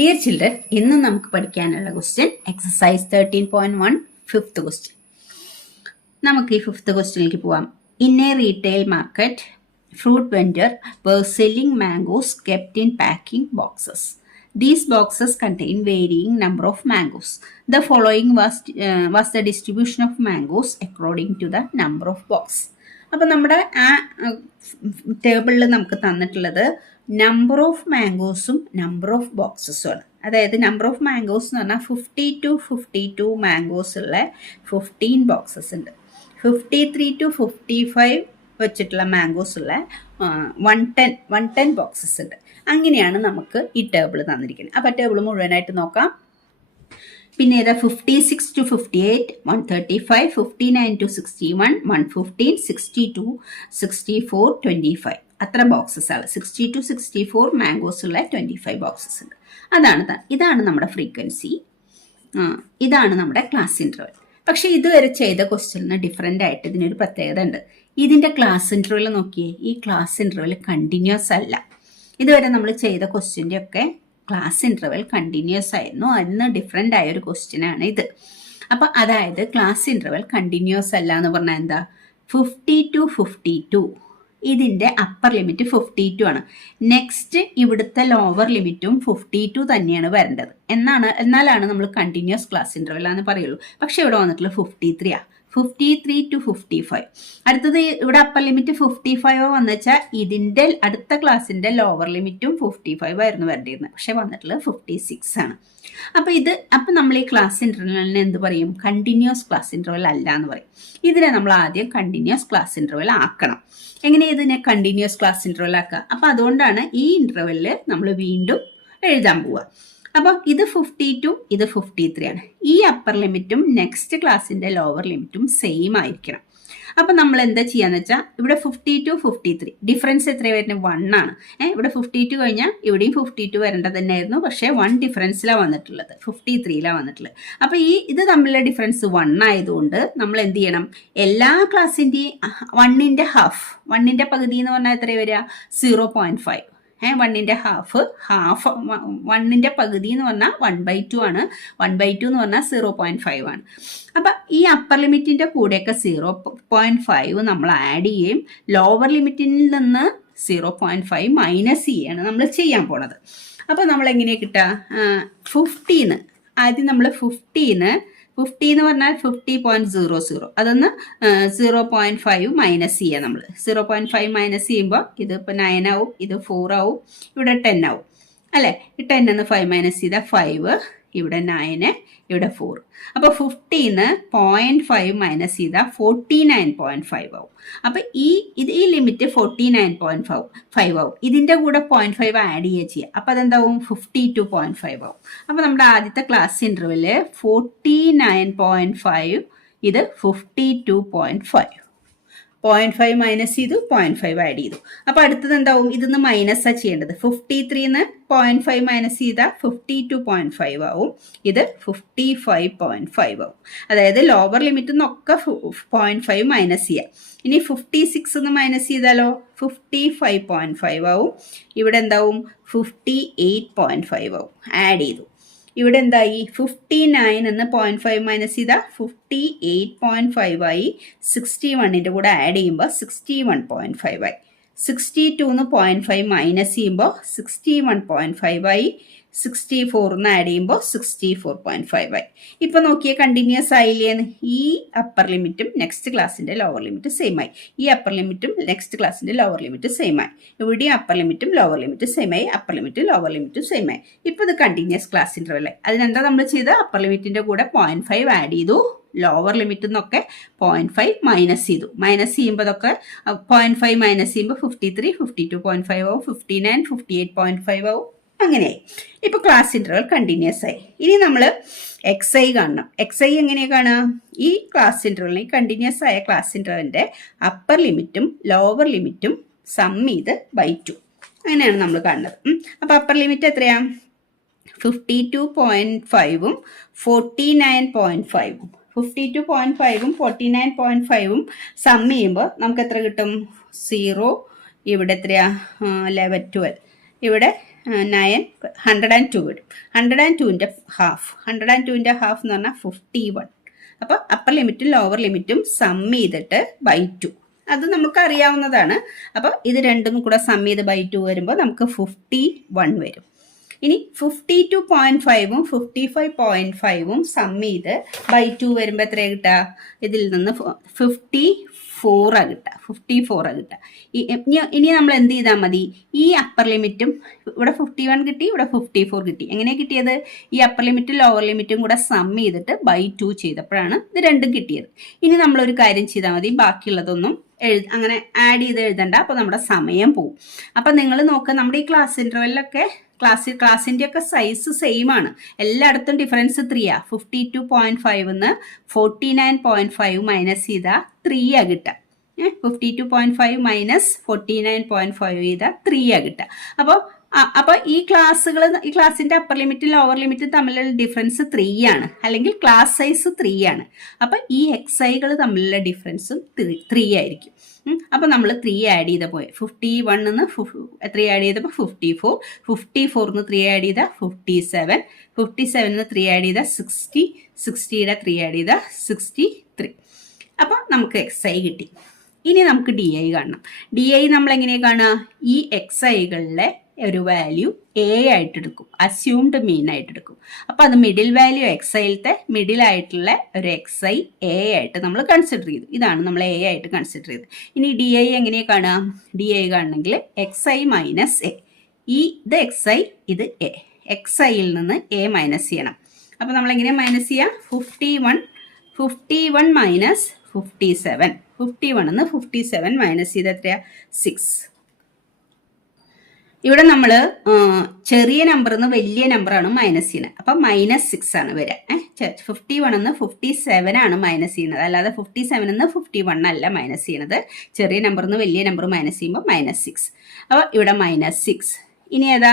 Dear children, ഇന്ന് നമുക്ക് പഠിക്കാനുള്ള ക്വസ്റ്റ്യൻ എക്സസൈസ് 13.1 ഫിഫ്ത്ത് ക്വസ്റ്റ്യൻ. നമുക്ക് ഈ ഫിഫ്ത്ത് ക്വസ്റ്റ്യനിലേക്ക് പോവാം. In A retail market, fruit vendor were selling mangoes kept in packing boxes. These boxes contain varying number of mangoes. The following was the distribution of mangoes according to the number of box. അപ്പോൾ നമ്മുടെ ആ ടേബിളിൽ നമുക്ക് തന്നിട്ടുള്ളത് number of മാംഗോസും number of ബോക്സസും ആണ്. അതായത് number of mangoes എന്ന് പറഞ്ഞാൽ 52 മാംഗോസ് ഉള്ള 15 ബോക്സസ് ഉണ്ട്. 53 to 55 വെച്ചിട്ടുള്ള മാംഗോസ് ഉള്ള 110 ബോക്സസ് ഉണ്ട്. അങ്ങനെയാണ് നമുക്ക് ഈ ടേബിൾ തന്നിരിക്കുന്നത്. അപ്പോൾ ടേബിൾ മുഴുവനായിട്ട് നോക്കാം. പിന്നെ ഏതാ 56 to 58, 135, 59 to 61, 115, 62, 64, 25. അത്ര ബോക്സസ് ആണ്. 60 to 64 മാംഗോസ് ഉള്ള 25 ബോക്സസ് ഉണ്ട്. ഇതാണ് നമ്മുടെ ഫ്രീക്വൻസി, ഇതാണ് നമ്മുടെ ക്ലാസ് ഇൻ്റർവെൽ. പക്ഷേ ഇതുവരെ ചെയ്ത ക്വസ്റ്റ്യനിന് ഡിഫറെൻ്റ് ആയിട്ട് ഇതിനൊരു പ്രത്യേകത ഉണ്ട്. ഇതിൻ്റെ ക്ലാസ് ഇൻ്റർവെൽ നോക്കിയേ, ഈ ക്ലാസ് ഇൻ്റർവെൽ കണ്ടിന്യൂസ് അല്ല. ഇതുവരെ നമ്മൾ ചെയ്ത ക്വസ്റ്റ്യൻ്റെ ഒക്കെ ക്ലാസ് ഇൻ്റർവെൽ കണ്ടിന്യൂസ് ആയിരുന്നു. അതിന് ഡിഫറെൻ്റ് ആയ ഒരു ക്വസ്റ്റ്യനാണ് ഇത്. അപ്പോൾ അതായത് ക്ലാസ് ഇൻ്റർവെൽ കണ്ടിന്യൂസ് അല്ല എന്ന് പറഞ്ഞാൽ എന്താ, 50 to 52 ഇതിൻ്റെ അപ്പർ ലിമിറ്റ് 52 ആണ്. നെക്സ്റ്റ് ഇവിടുത്തെ ലോവർ ലിമിറ്റും 52 തന്നെയാണ് വരേണ്ടത്. എന്നാലാണ് നമ്മൾ കണ്ടിന്യൂസ് ക്ലാസ് ഇൻ്റർവെൽ ആണെന്ന് പറയുള്ളൂ. പക്ഷേ ഇവിടെ വന്നിട്ടുള്ള 53 ആണ്. 53 to 55. അടുത്തത് ഇവിടെ അപ്പർ ലിമിറ്റ് 55 വന്നു വെച്ചാൽ ഇതിൻ്റെ അടുത്ത ക്ലാസ്സിൻ്റെ ലോവർ ലിമിറ്റും 55 ആയിരുന്നു വരേണ്ടിയിരുന്നത്. പക്ഷേ വന്നിട്ടുള്ളത് 56 ആണ്. അപ്പോൾ നമ്മൾ ഈ ക്ലാസ് ഇൻ്റർവെലിനെ എന്ത് പറയും, കണ്ടിന്യൂസ് ക്ലാസ് ഇൻ്റർവെൽ അല്ല എന്ന് പറയും. ഇതിനെ നമ്മൾ ആദ്യം കണ്ടിന്യൂസ് ക്ലാസ് ഇൻ്റർവെൽ ആക്കണം. എങ്ങനെ ഇതിനെ കണ്ടിന്യൂസ് ക്ലാസ് ഇൻ്റർവെൽ ആക്കുക? അപ്പോൾ അതുകൊണ്ടാണ് ഈ ഇൻ്റർവെല്ലിൽ നമ്മൾ വീണ്ടും എഴുതാൻ പോവുക. അപ്പോൾ ഇത് 52, ഇത് 53 ആണ്. ഈ അപ്പർ ലിമിറ്റും നെക്സ്റ്റ് ക്ലാസ്സിൻ്റെ ലോവർ ലിമിറ്റും സെയിം ആയിരിക്കണം. അപ്പോൾ നമ്മൾ എന്താ ചെയ്യാന്ന് വെച്ചാൽ ഇവിടെ 50 to 53 ഡിഫറൻസ് എത്രയാണ് വരുന്നത്, 1 ആണ്. ഇവിടെ 52 കഴിഞ്ഞാൽ ഇവിടെയും 52 വരേണ്ടത് തന്നെയായിരുന്നു. പക്ഷേ 1 ഡിഫറൻസിലാണ് വന്നിട്ടുള്ളത്, 53ലാണ് വന്നിട്ടുള്ളത്. അപ്പോൾ ഇത് തമ്മിലുള്ള ഡിഫറൻസ് 1 ആയതുകൊണ്ട് നമ്മൾ എന്ത് ചെയ്യണം, എല്ലാ ക്ലാസ്സിൻ്റെയും 1ൻ്റെ ഹാഫ്, 1ൻ്റെ പകുതി എന്ന് പറഞ്ഞാൽ എത്രയാണ് വരിക, 0.5. 1ൻ്റെ ഹാഫ് 1ൻ്റെ പകുതി എന്ന് പറഞ്ഞാൽ 1/2 ആണ്. 1/2 എന്ന് പറഞ്ഞാൽ 0.5 ആണ്. അപ്പം ഈ അപ്പർ ലിമിറ്റിൻ്റെ കൂടെയൊക്കെ 0.5 നമ്മൾ ആഡ് ചെയ്യുകയും ലോവർ ലിമിറ്റിൽ നിന്ന് 0.5 മൈനസ് ചെയ്യുകയാണ് നമ്മൾ ചെയ്യാൻ പോണത്. അപ്പോൾ നമ്മൾ എങ്ങനെയാണ് കിട്ടുക, 50 ആദ്യം നമ്മൾ 50 എന്ന് പറഞ്ഞാൽ 50.00 അതൊന്ന് 0.5 മൈനസ് ചെയ്യുക. നമ്മൾ 0.5 മൈനസ് ചെയ്യുമ്പോൾ ഇത് ഇപ്പോൾ 9 ആവും, ഇത് 4 ആവും, ഇവിടെ 10 ആവും അല്ലേ. ഈ 10 5 മൈനസ് ചെയ്താൽ 5, ഇവിടെ 9, ഇവിടെ 4. അപ്പോൾ 50 0.5 മൈനസ് ചെയ്താൽ 49.5 ആവും. അപ്പോൾ ഈ ലിമിറ്റ് 49.5 ആവും. ഇതിൻ്റെ കൂടെ 0.5 ആഡ് ചെയ്യുക. അപ്പോൾ അതെന്താവും, 52.5 ആവും. അപ്പോൾ നമ്മുടെ ആദ്യത്തെ ക്ലാസ് ഇൻ്റർവെല് 49.5, ഇത് 52.5. 0.5 മൈനസ് ചെയ്തു, 0.5 ആഡ് ചെയ്തു. അപ്പോൾ അടുത്തത് എന്താവും, ഇതിന്ന് മൈനസാണ് ചെയ്യേണ്ടത്. 53 0.5 മൈനസ് ചെയ്താൽ 52.5 ആവും. ഇത് 55.5 ആവും. അതായത് ലോവർ ലിമിറ്റിൽ നിന്നൊക്കെ 0.5 മൈനസ് ചെയ്യുക. ഇനി 56 മൈനസ് ചെയ്താലോ 55.5 ആവും. ഇവിടെ എന്താവും, 58.5 ആവും. ആഡ് ചെയ്തു. ഇവിടെ എന്തായി, 59 0.5 മൈനസ് ചെയ്താൽ 58.5 ആയി. 61ൻ്റെ കൂടെ ആഡ് ചെയ്യുമ്പോൾ 61.5 ആയി. 62 0.5 മൈനസ് ചെയ്യുമ്പോൾ 61.5 ആയി. 64 ആഡ് ചെയ്യുമ്പോൾ 64.5 ആയി. ഇപ്പോൾ നോക്കിയേ, കണ്ടിന്യൂസ് ആയില്ലേന്ന്. ഈ അപ്പർ ലിമിറ്റും നെക്സ്റ്റ് ക്ലാസ്സിൻ്റെ ലോവർ ലിമിറ്റ് സെയിം ആയി. ഈ അപ്പർ ലിമിറ്റും നെക്സ്റ്റ് ക്ലാസ്സിൻ്റെ ലോവർ ലിമിറ്റ് സെയിം ആയി. ഇവിടെയും അപ്പർ ലിമിറ്റും ലോവർ ലിമിറ്റ് സെയിം ആയി, അപ്പർ ലിമിറ്റും ലോവർ ലിമിറ്റും സെയിം ആയി. ഇപ്പോൾ ഇത് കണ്ടിന്യൂസ് ക്ലാസ് ഇൻ്റർവെൽ ആയി. അതിനെന്താ നമ്മൾ ചെയ്ത്, അപ്പർ ലിമിറ്റിൻ്റെ കൂടെ 0.5 ആഡ് ചെയ്തു, ലോവർ ലിമിറ്റിൽ നിന്നൊക്കെ 0.5 മൈനസ് ചെയ്തു. മൈനസ് ചെയ്യുമ്പോൾ അതൊക്കെ 0.5 മൈനസ് ചെയ്യുമ്പോൾ 53, 52.5 ആവും, 59, 58.5 ആവും. അങ്ങനെയായി. ഇപ്പോൾ ക്ലാസ് ഇൻ്റർവെൽ കണ്ടിന്യൂസ് ആയി. ഇനി നമ്മൾ XI കാണണം. XI എങ്ങനെയാണ് കാണുക, ഈ ക്ലാസ് ഇൻ്റർവെലിന്, കണ്ടിന്യൂസ് ആയ ക്ലാസ് ഇൻ്റർവെലിൻ്റെ അപ്പർ ലിമിറ്റും ലോവർ ലിമിറ്റും സം ചെയ്ത് ബൈ 2 അങ്ങനെയാണ് നമ്മൾ കാണുന്നത്. അപ്പോൾ അപ്പർ ലിമിറ്റ് എത്രയാണ്, 52.5 49.5 52.5ഉം 49.5ഉം സം ചെയ്യുമ്പോൾ നമുക്ക് എത്ര കിട്ടും? 0. ഇവിടെ എത്രയാ? 11, 12. ഇവിടെ 9, 102 കിട്ടും. 102ൻ്റെ ഹാഫ്. 102ൻ്റെ ഹാഫ് എന്ന് പറഞ്ഞാൽ 51. അപ്പോൾ അപ്പർ ലിമിറ്റും ലോവർ ലിമിറ്റും സം ചെയ്തിട്ട് ബൈ 2. അത് നമുക്ക് അറിയാവുന്നതാണ്. അപ്പോൾ ഇത് രണ്ടും കൂടെ സം ചെയ്ത് ബൈ 2 വരുമ്പോൾ നമുക്ക് 51 വരും. ഇനി 52.5ഉം 55.5ഉം സം ചെയ്ത് ബൈ 2 വരുമ്പോൾ എത്ര കിട്ടുക? ഇതിൽ നിന്ന് 54 കിട്ടുക. 54 കിട്ടുക. ഇനി നമ്മൾ എന്ത് ചെയ്താൽ മതി? ഈ അപ്പർ ലിമിറ്റും ഇവിടെ 51 കിട്ടി, ഇവിടെ 54 കിട്ടി. എങ്ങനെയാണ് കിട്ടിയത്? ഈ അപ്പർ ലിമിറ്റും ലോവർ ലിമിറ്റും കൂടെ സം ചെയ്തിട്ട് ബൈ 2 ചെയ്തപ്പോഴാണ് ഇത് രണ്ടും കിട്ടിയത്. ഇനി നമ്മളൊരു കാര്യം ചെയ്താൽ മതി, ബാക്കിയുള്ളതൊന്നും അങ്ങനെ ആഡ് ചെയ്ത് എഴുതണ്ട. അപ്പോൾ നമ്മുടെ സമയം പോവും. അപ്പം നിങ്ങൾ നോക്കുക, നമ്മുടെ ഈ ക്ലാസ് ഇൻ്റർവെല്ലൊക്കെ ക്ലാസ്സിൻ്റെ ഒക്കെ സൈസ് സെയിം ആണ്. എല്ലായിടത്തും ഡിഫറൻസ് 3 52.5 49.5 മൈനസ് ചെയ്താൽ 3 കിട്ടുക. 52.5 മൈനസ് 49.5 ചെയ്താൽ 3 കിട്ടുക. അപ്പോൾ ഈ ക്ലാസ്സിൻ്റെ അപ്പർ ലിമിറ്റും ലോവർ ലിമിറ്റും തമ്മിലുള്ള ഡിഫറൻസ് 3 ആണ്, അല്ലെങ്കിൽ ക്ലാസ് സൈസ് 3 ആണ്. അപ്പോൾ ഈ എക്സൈകൾ തമ്മിലുള്ള ഡിഫറൻസും 3 ആയിരിക്കും. അപ്പോൾ നമ്മൾ 3 ആഡ് ചെയ്ത പോയി. 51 3 ആഡ് ചെയ്തപ്പോൾ 54, 54 3 ആഡ് ചെയ്താൽ 57, 57 3 ആഡ് ചെയ്താൽ 60, 60യുടെ 3 ആഡ് ചെയ്താൽ 63. അപ്പോൾ നമുക്ക് എക്സൈ കിട്ടി. ഇനി നമുക്ക് ഡി ഐ കാണണം. ഡി ഐ നമ്മൾ എങ്ങനെയാണ് കാണുക? ഈ എക്സൈകളിലെ ഒരു വാല്യൂ എ ആയിട്ട് എടുക്കും, അസ്യൂംഡ് മീൻ ആയിട്ട് എടുക്കും. അപ്പോൾ അത് മിഡിൽ വാല്യൂ എക്സൈലത്തെ മിഡിൽ ആയിട്ടുള്ള ഒരു എക്സൈ എ ആയിട്ട് നമ്മൾ കൺസിഡർ ചെയ്തു. ഇതാണ് നമ്മൾ എ ആയിട്ട് കൺസിഡർ ചെയ്തത്. ഇനി ഡി ഐ എങ്ങനെയാണ് കാണുക? ഡി ഐ കാണണമെങ്കിൽ എക്സൈ മൈനസ് എ. ഇത് എക്സൈ, ഇത് എ. എക്സൈയിൽ നിന്ന് എ മൈനസ് ചെയ്യണം. അപ്പോൾ നമ്മളെങ്ങനെ മൈനസ് ചെയ്യുക? 51 മൈനസ് 57. 51 57 മൈനസ് ചെയ്ത് എത്രയാ? 6. ഇവിടെ നമ്മൾ ചെറിയ നമ്പറിൽ നിന്ന് വലിയ നമ്പറാണ് മൈനസ് ചെയ്യുന്നത്. അപ്പം -6 ആണ് വരിക. 51 57 ആണ് മൈനസ് ചെയ്യുന്നത്, അല്ലാതെ 57 51 അല്ല മൈനസ് ചെയ്യുന്നത്. ചെറിയ നമ്പറിൽ നിന്ന് വലിയ നമ്പർ മൈനസ് ചെയ്യുമ്പോൾ -6. അപ്പോൾ ഇവിടെ -6. ഇനി ഏതാ?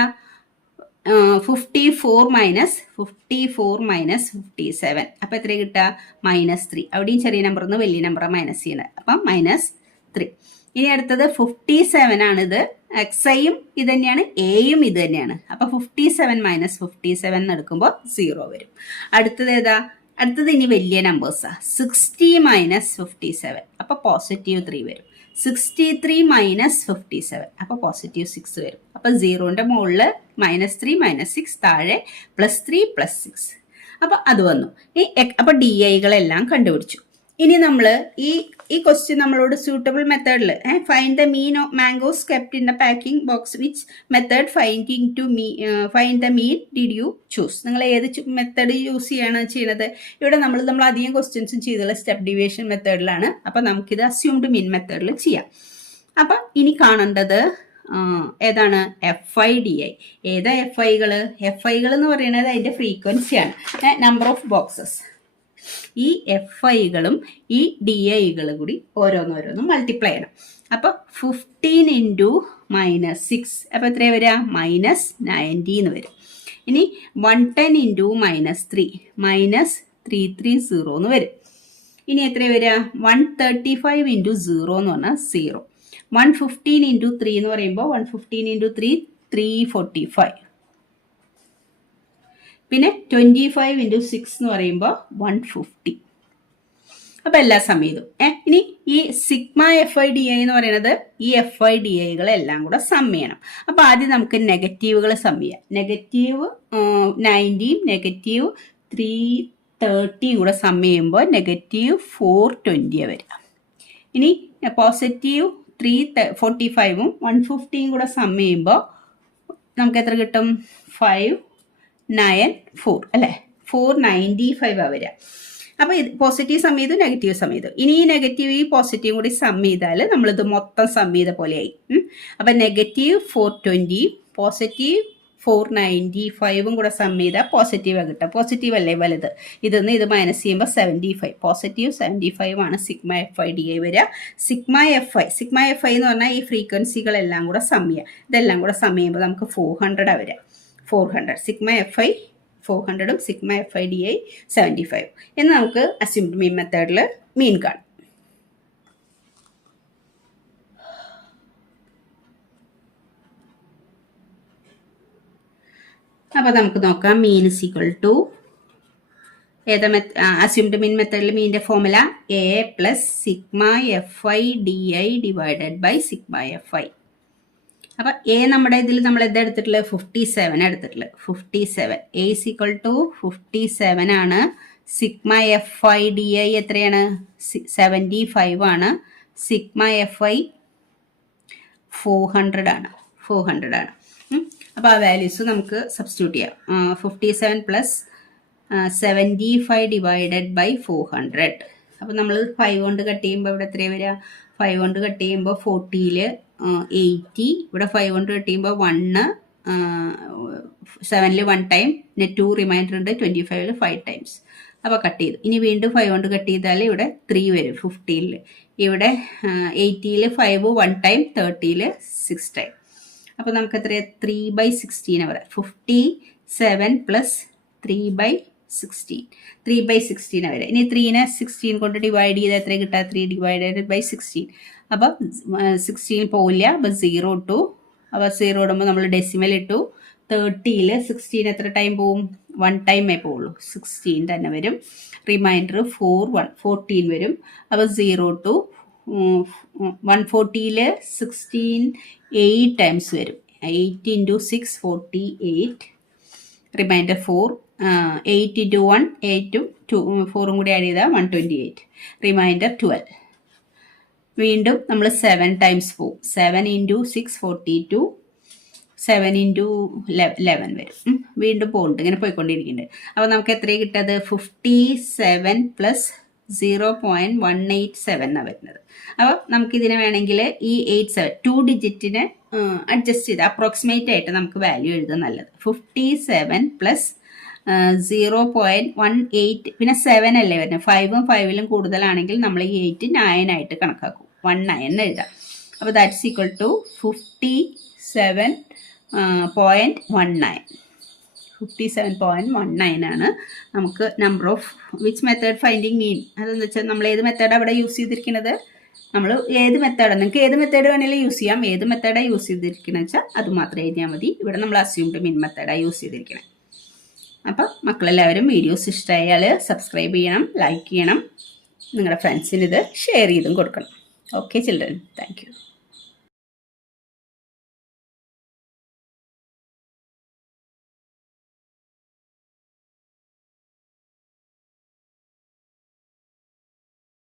54 മൈനസ് 57. അപ്പം എത്ര കിട്ടുക? -3. അവിടെയും ചെറിയ നമ്പറിൽ നിന്ന് വലിയ നമ്പറാണ് മൈനസ് ചെയ്യുന്നത്. അപ്പം -3. ഇനി അടുത്തത് 57 ആണിത്. എക്സൈയും ഇത് തന്നെയാണ്, എയും ഇത് തന്നെയാണ്. അപ്പോൾ 57 മൈനസ് 57 എടുക്കുമ്പോൾ 0 വരും. അടുത്തത് ഏതാ? അടുത്തത് ഇനി വലിയ നമ്പേഴ്സാണ്. 60 മൈനസ് 57, അപ്പോൾ +3 വരും. 63 മൈനസ് 57, അപ്പോൾ +6 വരും. അപ്പോൾ 0ൻ്റെ മുകളിൽ -3 -6, താഴെ +3 +6. അപ്പോൾ അത് വന്നു. അപ്പോൾ ഡി ഐകളെല്ലാം കണ്ടുപിടിച്ചു. ഇനി നമ്മൾ ഈ ക്വസ്റ്റ്യൻ നമ്മളോട് സ്യൂട്ടബിൾ മെത്തേഡിൽ find the mean of mangoes kept in the packing box, which method find the mean did you choose? നിങ്ങൾ ഏത് മെത്തേഡ് യൂസ് ചെയ്യുന്നത്? ഇവിടെ നമ്മൾ അധികം ക്വസ്റ്റ്യൻസും ചെയ്തുള്ള സ്റ്റെപ്പ് ഡിവിയേഷൻ മെത്തേഡിലാണ്. അപ്പം നമുക്കിത് അസ്യൂംഡ് മീൻ മെത്തേഡിൽ ചെയ്യാം. അപ്പം ഇനി കാണേണ്ടത് ഏതാണ്? FIDI. ഏതാ FIകൾ? FIകൾ എന്ന് പറയുന്നത് അതിൻ്റെ ഫ്രീക്വൻസിയാണ്, നമ്പർ ഓഫ് ബോക്സസ്. ഈ FIകളും ഈ DIകളും കൂടി ഓരോന്നോരോന്നും മൾട്ടിപ്ലൈ ചെയ്യണം. അപ്പോൾ 15 ഇൻറ്റു -6, അപ്പോൾ എത്രയാണ് വരിക? -90 എന്ന് വരും. ഇനി 110 ഇൻറ്റു -3, -330 എന്ന് വരും. ഇനി എത്ര വരിക? 135 ഇൻറ്റു 0 എന്ന് പറഞ്ഞാൽ 0. 115 ഇൻറ്റു 3 എന്ന് പറയുമ്പോൾ 115 ഇൻറ്റു 3 345. പിന്നെ 25 ഇൻറ്റു 6 എന്ന് പറയുമ്പോൾ 150. അപ്പോൾ എല്ലാ സമയത്തും ഇനി ഈ സിഗ്മ FIDI എന്ന് പറയുന്നത് ഈ FIDIകളെല്ലാം കൂടെ സം ചെയ്യണം. അപ്പോൾ ആദ്യം നമുക്ക് നെഗറ്റീവുകൾ സം ചെയ്യാം. -90 -330 കൂടെ സം ചെയ്യുമ്പോൾ -420 വരിക. ഇനി +345ഉം 150യും കൂടെ സം ചെയ്യുമ്പോൾ നമുക്ക് എത്ര കിട്ടും? 594 അല്ലേ? 495 വരിക. അപ്പോൾ ഇത് പോസിറ്റീവ് സം ചെയ്തു, നെഗറ്റീവ് സം ചെയ്തു. ഇനി ഈ നെഗറ്റീവ് ഈ പോസിറ്റീവ് കൂടി സം ചെയ്താൽ നമ്മളിത് മൊത്തം സം ചെയ്ത പോലെയായി. അപ്പം -420 +495ഉം കൂടെ സം ചെയ്താൽ പോസിറ്റീവാണ് കിട്ടുക. പോസിറ്റീവ് അല്ലേ വലുത്? ഇതൊന്ന് ഇത് മൈനസ് ചെയ്യുമ്പോൾ 75, +75 ആണ് സിഗ്മ FIDI വരിക. സിഗ്മ FI എന്ന് പറഞ്ഞാൽ ഈ ഫ്രീക്വൻസികളെല്ലാം കൂടെ സം ചെയ്യുക. ഇതെല്ലാം കൂടെ സം ചെയ്യുമ്പോൾ നമുക്ക് 400 വരിക. 400 sigma FI 400 sigma f i d I 75 എന്ന് നമുക്ക് അസ്യൂംഡ് മീൻ മെത്തേഡിൽ മീൻ കാണും. അപ്പോൾ നമുക്ക് നോക്കാം മീൻ ഇസ് ഈക്വൽ ടു ഏതാ അസ്യൂംഡ് മീൻ മെത്തേഡിൽ മീനിൻ്റെ formula a plus sigma f i d i divided by sigma f i. അപ്പോൾ എ നമ്മുടെ ഇതിൽ നമ്മൾ എന്താ എടുത്തിട്ടുള്ളത് 57 എടുത്തിട്ടുള്ളത് 57. എ ഇസ് ഈക്വൽ ടു 57 ആണ്. Sigma f i d I എത്രയാണ് 75 ആണ്. സിഗ്മ എഫ് ഐ 400 ആണ്. അപ്പോൾ ആ വാല്യൂസ് നമുക്ക് സബ്സ്റ്റിറ്റ്യൂട്ട് ചെയ്യാം. 57 പ്ലസ് 75 ഡിവൈഡഡ് ബൈ 400. അപ്പോൾ നമ്മൾ 5 കൊണ്ട് കട്ട് ചെയ്യുമ്പോൾ ഇവിടെ എത്രയാണ് വരിക? 5 കൊണ്ട് കട്ട് ചെയ്യുമ്പോൾ 40ൽ 80. ഇവിടെ 5 കൊണ്ട് കട്ട് ചെയ്യുമ്പോൾ 1, 7ൽ 1 ടൈം, പിന്നെ 2 റിമൈൻഡർ ഉണ്ട്. 25ൽ 5 ടൈംസ്. അപ്പോൾ കട്ട് ചെയ്തു. ഇനി വീണ്ടും 5 കൊണ്ട് കട്ട് ചെയ്താൽ ഇവിടെ 3 വരും 15ൽ. ഇവിടെ 80ൽ 5 1 ടൈം, 30ൽ 6 ടൈം. അപ്പോൾ നമുക്ക് എത്രയാണ് 3/16 വരെ. 57 പ്ലസ് 3/16 3/16 വരെ. ഇനി 3നെ 16 കൊണ്ട് ഡിവൈഡ് ചെയ്ത് എത്ര കിട്ടുക? 3 ഡിവൈഡഡ് ബൈ 16. അപ്പം 16 പോവില്ല. അപ്പം 0 ഇട്ടു. അപ്പോൾ 0 ഇടുമ്പോൾ നമ്മൾ ഡെസിമൽ ഇട്ടു. 30ൽ 16 എത്ര ടൈം പോവും? 1 ടൈമേ പോവുള്ളൂ. 16 തന്നെ വരും. റിമൈൻഡർ 14 വരും. അപ്പോൾ 0 ടു 140ൽ 16 8 ടൈംസ് വരും. 8 × 6 48. റിമൈൻഡർ 4. 8 × 1 8ഉം 4ഉം കൂടി ആഡ് ചെയ്താൽ 128. റിമൈൻഡർ 12. വീണ്ടും നമ്മൾ 7 ടൈംസ് പോവും. 7 × 6 42. 7 × 11 വരും. വീണ്ടും പോകുന്നുണ്ട്, ഇങ്ങനെ പോയിക്കൊണ്ടിരിക്കുന്നുണ്ട്. അപ്പോൾ നമുക്ക് എത്രയാണ് കിട്ടത്? 57 പ്ലസ് 0.187 ആണ് വരുന്നത്. അപ്പോൾ നമുക്കിതിനെ വേണമെങ്കിൽ ഈ 87 2 ഡിജിറ്റിനെ അഡ്ജസ്റ്റ് ചെയ്ത് അപ്രോക്സിമേറ്റ് ആയിട്ട് നമുക്ക് വാല്യൂ എഴുതാൻ നല്ലത്. 57 പ്ലസ് 0.18, പിന്നെ 7 അല്ലേ വരുന്നത്. 5ഉം 5ലും കൂടുതലാണെങ്കിൽ നമ്മൾ ഈ 8 9 ആയിട്ട് കണക്കാക്കും. 19 എഴുതാം. അപ്പോൾ ദാറ്റ്സ് ഈക്വൽ ടു 57.19. 57.19 ആണ് നമുക്ക് number of which method finding mean. അതെന്ന് വെച്ചാൽ നമ്മൾ ഏത് മെത്തേഡ് അവിടെ യൂസ് ചെയ്തിരിക്കുന്നത്? നമ്മൾ ഏത് മെത്തേഡാണ്, നിങ്ങൾക്ക് ഏത് മെത്തേഡ് വേണമെങ്കിലും യൂസ് ചെയ്യാം. ഏത് മെത്തേഡാണ് യൂസ് ചെയ്തിരിക്കുന്നത് വെച്ചാൽ അത് മാത്രം എഴുതിയാൽ മതി. ഇവിടെ നമ്മൾ അസ്യൂംഡ് മീൻ മെത്തേഡാണ് യൂസ് ചെയ്തിരിക്കുന്നത്. അപ്പം മക്കളെല്ലാവരും വീഡിയോസ് ഇഷ്ടമായാൽ സബ്സ്ക്രൈബ് ചെയ്യണം, ലൈക്ക് ചെയ്യണം, നിങ്ങളുടെ ഫ്രണ്ട്സിന് ഇത് ഷെയർ ചെയ്തും കൊടുക്കണം. Okay children, thank you.